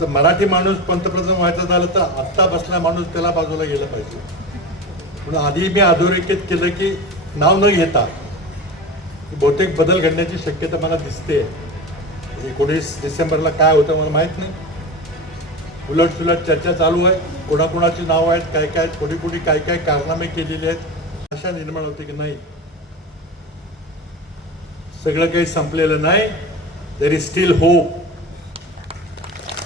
तर मराठी माणूस पंतप्रधान व्हायचा झालं तर आत्ता बसला माणूस त्याला बाजूला गेलं पाहिजे. म्हणून आधी मी अधोरेखित केलं की नाव न घेता बहुतेक बदल घडण्याची शक्यता मला दिसते. 19 डिसेंबरला काय होतं मला माहीत नाही. उलटसुलट चर्चा चालू आहे. कोणाकोणाची नावं आहेत, काय काय कोणी कोणी काय काय कारनामे केलेले आहेत. आशा निर्माण होते की नाही, सगळं काही संपलेलं नाही. There is still hope.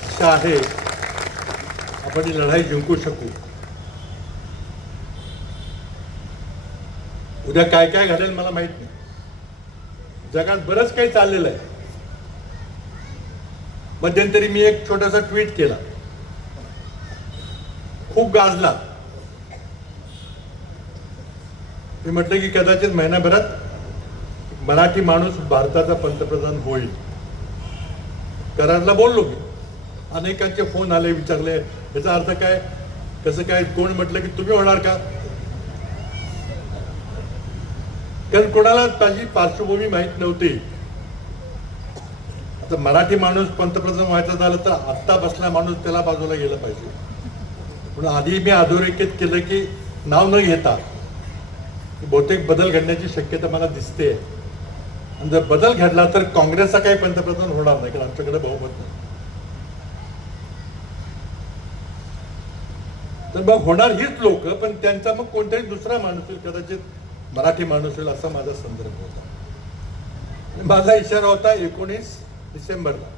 आशा आहे आपण ही लढाई जिंकू शकू. उद्या काय काय घडेल मला माहित नाही. जगात बरंच काही चाललेलं आहे. मध्यंतरी मी एक छोटासा ट्विट केला, खूप गाजला. मी म्हटलं की कदाचित महिन्याभरात मराठी माणूस भारताचा पंतप्रधान होईल. करारला बोललो मी. अनेकांचे फोन आले, विचारले याचा अर्थ काय, कसं काय. कोण म्हटलं की तुम्ही होणार का. कारण कोणाला माझी पार्श्वभूमी माहीत नव्हती. आता मराठी माणूस पंतप्रधान व्हायचा झालं तर आत्ता बसला माणूस त्याला बाजूला गेलं पाहिजे. म्हणून आधी मी अधोरेखित केलं की नाव न घेता बहुतेक बदल घडण्याची शक्यता मला दिसते. आणि जर बदल घडला तर काँग्रेसचा काही पंतप्रधान होणार नाही, कारण आमच्याकडे बहुमत नाही. तर मग होणार हीच लोक, पण त्यांचा मग कोणताही दुसरा माणूस होईल, कदाचित मराठी माणूस होईल असा माझा संदर्भ होता. माझा इशारा होता 19 डिसेंबरला.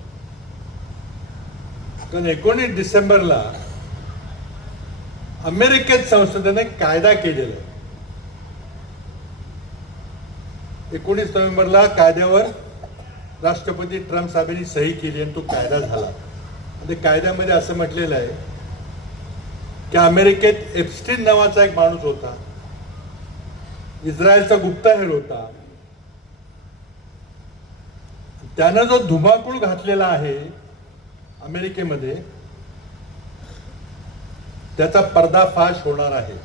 कारण 19 डिसेंबरला अमेरिकेत संसदेने कायदा केलेला आहे. 19 नोव्हेंबरला कायद्यावर राष्ट्रपती ट्रम्प साहेबांनी सही केली आणि तो कायदा झाला. आणि कायद्यामध्ये असं म्हटलेलं आहे की अमेरिकेत एप्स्टीन नावाचा एक माणूस होता, इस्रायलचा गुप्तहेर होता. त्यानं जो धुमाकूळ घातलेला आहे अमेरिकेमध्ये, त्याचा पर्दाफाश होणार आहे.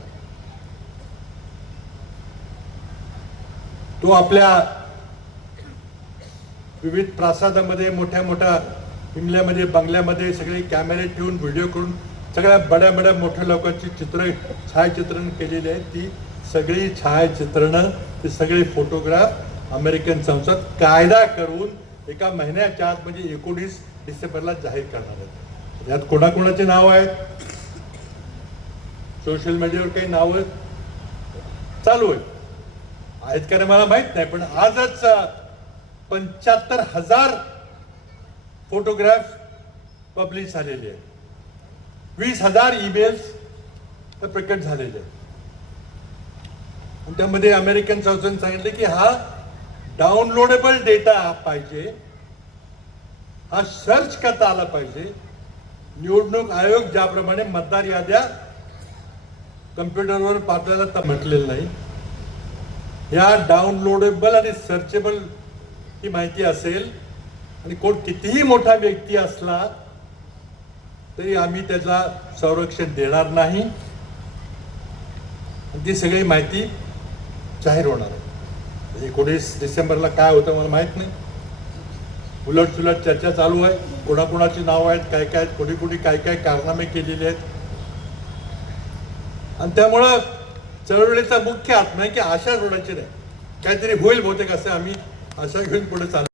तो आपल्या विविध प्रासादामध्ये, मोठ्या मोठ्या हिमल्यामध्ये, बंगल्यामध्ये सगळे कॅमेरे ठेवून, व्हिडिओ करून सगळ्या बड्या बड्या मोठ्या लोकांची छायाचित्रण केलेली आहेत. ती सगळी छायाचित्रणं, ते सगळे फोटोग्राफ अमेरिकन संसद कायदा करून एका महिन्याच्या आत म्हणजे 19 डिसेंबरला जाहीर करणार आहेत. यात कोणाकोणाची नावं आहेत, सोशल मीडियावर काही नावं चालू आहेत का मला माहित नाही. पण आजच 75,000 फोटोग्राफ पब्लिश झालेले आहेत. 20,000 ईमेल्स प्रकट झालेले आहेत. त्यामध्ये अमेरिकन संसदेने सांगितले की हा डाउनलोडेबल डेटा पाहिजे, हा सर्च करता आला पाहिजे. निवडणूक आयोग ज्याप्रमाणे मतदार याद्या कम्प्युटरवर पाठवायला तर म्हटलेलं नाही, या डाउनलोडेबल आणि सर्चेबल ही माहिती असेल आणि कोण कितीही मोठा व्यक्ती असला तरी आम्ही त्याचा संरक्षण देणार नाही. ती सगळी माहिती जाहीर होणार आहे. 19 डिसेंबरला काय होतं मला माहीत नाही. उलटसुलट चर्चा चालू आहे. कोणाकोणाची नावं आहेत, काय काय कोणी कोणी काय काय कारनामे केलेले आहेत. आणि त्यामुळं चळवळीचा मुख्य आत्मा आहे की आशा सोडायची नाही. काहीतरी होईल बहुतेक असं आम्ही आशा घेऊन पुढे चालू.